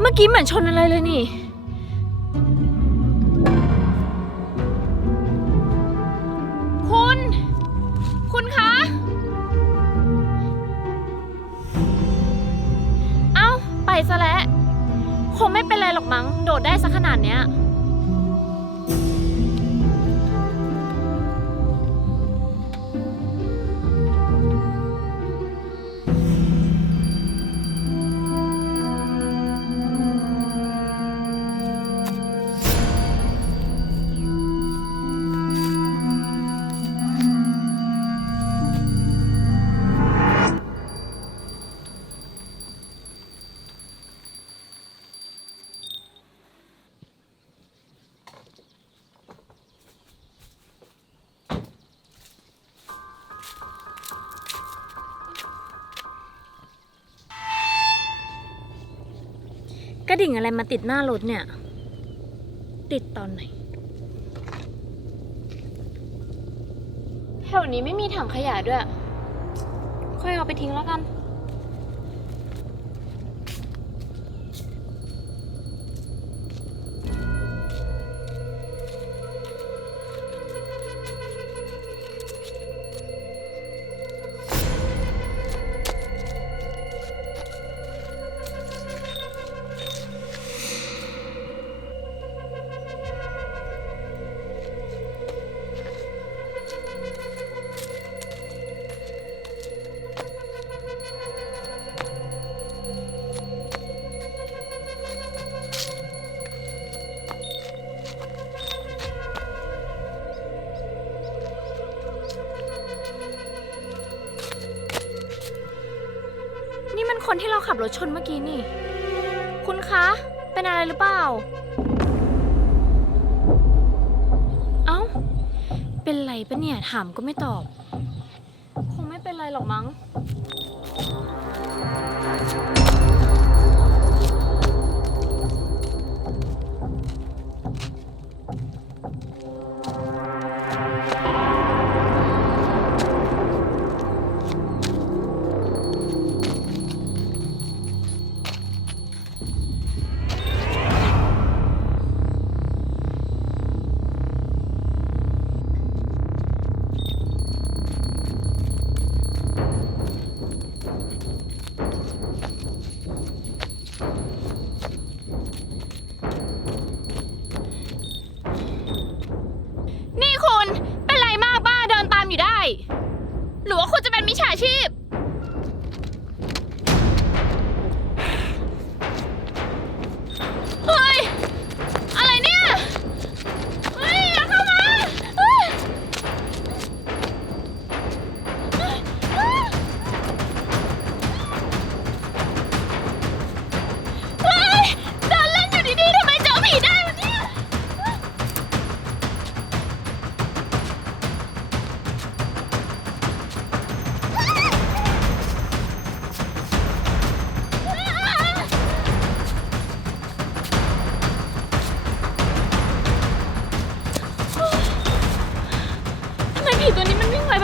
เมื่อกี้เหมือนชนอะไรเลยนี่ คุณ คุณคะ เอ้า ไปซะแล้ว คงไม่เป็นไรหรอกมั้ง โดดได้สักขนาดเนี้ย ดิ่งอะไรมาติดหน้ารถเนี่ย ติดตอนไหน แถวนี้ไม่มีถังขยะด้วย ค่อยเอาไปทิ้งแล้วกัน ที่เราขับรถชนเมื่อกี้นี่ คุณคะ เป็นอะไรหรือเปล่า เอ้า เป็นไรปะเนี่ย ถามก็ไม่ตอบ คงไม่เป็นไรหรอกมั้ง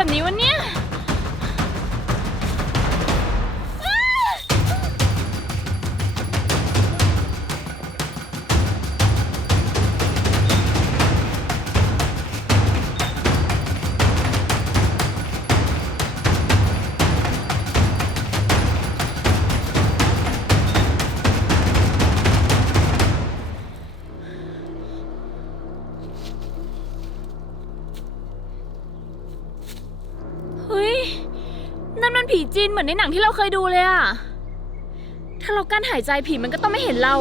แบบนี้วะเนี่ย นั่นมันผีจีนเหมือนในหนังที่เราเคยดูเลยอะถ้าเรากั้นหายใจผีมันก็ต้องไม่เห็นเรา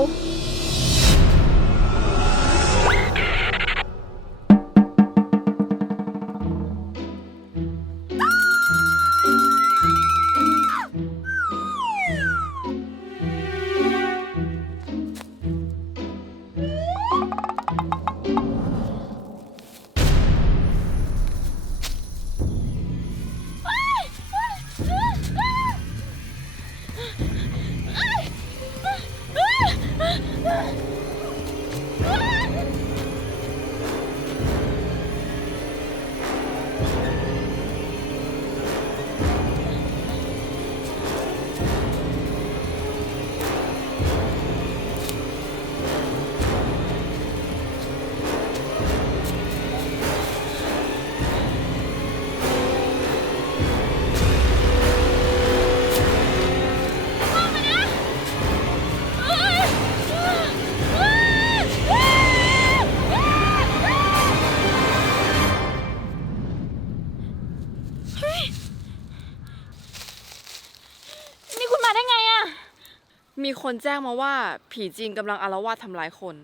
มีคนแจ้งมาว่าผีจีนกำลังอารวาสทำร้ายคน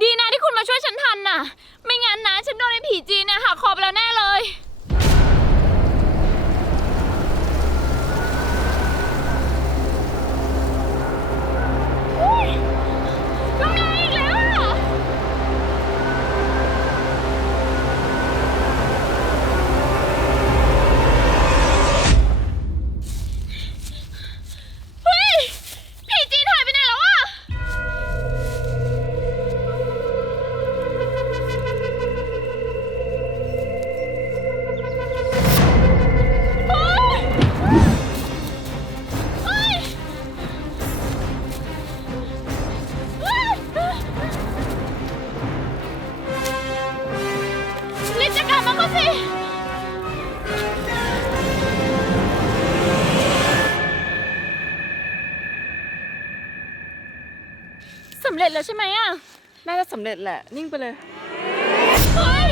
ดีนะที่คุณมาช่วยฉันทันน่ะ ไม่งั้นนะฉันโดนไอ้ผีจีนเนี่ยหักคอไปแล้วแน่เลย แล้วใช่ไหมอะน่าจะสำเร็จแหละ นิ่งไปเลย เฮ้ย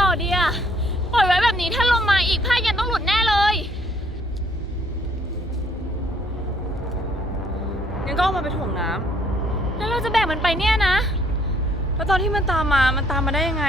ต่อดีอะปล่อยไว้แบบนี้ถ้าลมมาอีกผ้ายันต้องหลุดแน่เลยงั้นก็เอามาไปถ่วงน้ำ แล้วเราจะแบกมันไปเนี่ยนะ แล้วตอนที่มันตามมา มันตามมาได้ยังไง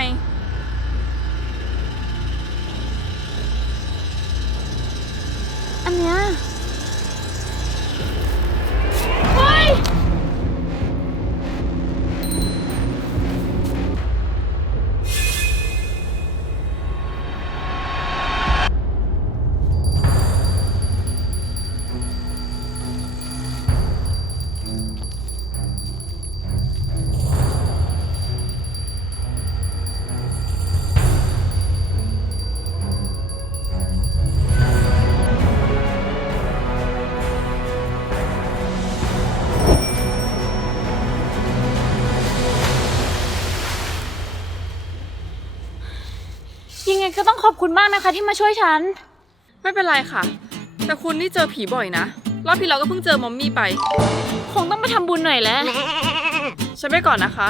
ต้องขอบคุณมากนะคะที่มาช่วยฉัน ไม่เป็นไรค่ะ แต่คุณนี่เจอผีบ่อยนะ รอบที่เราก็เพิ่งเจอมอมมี่ไป คงต้องไปทำบุญหน่อยแล้ว ฉันไปก่อนนะคะ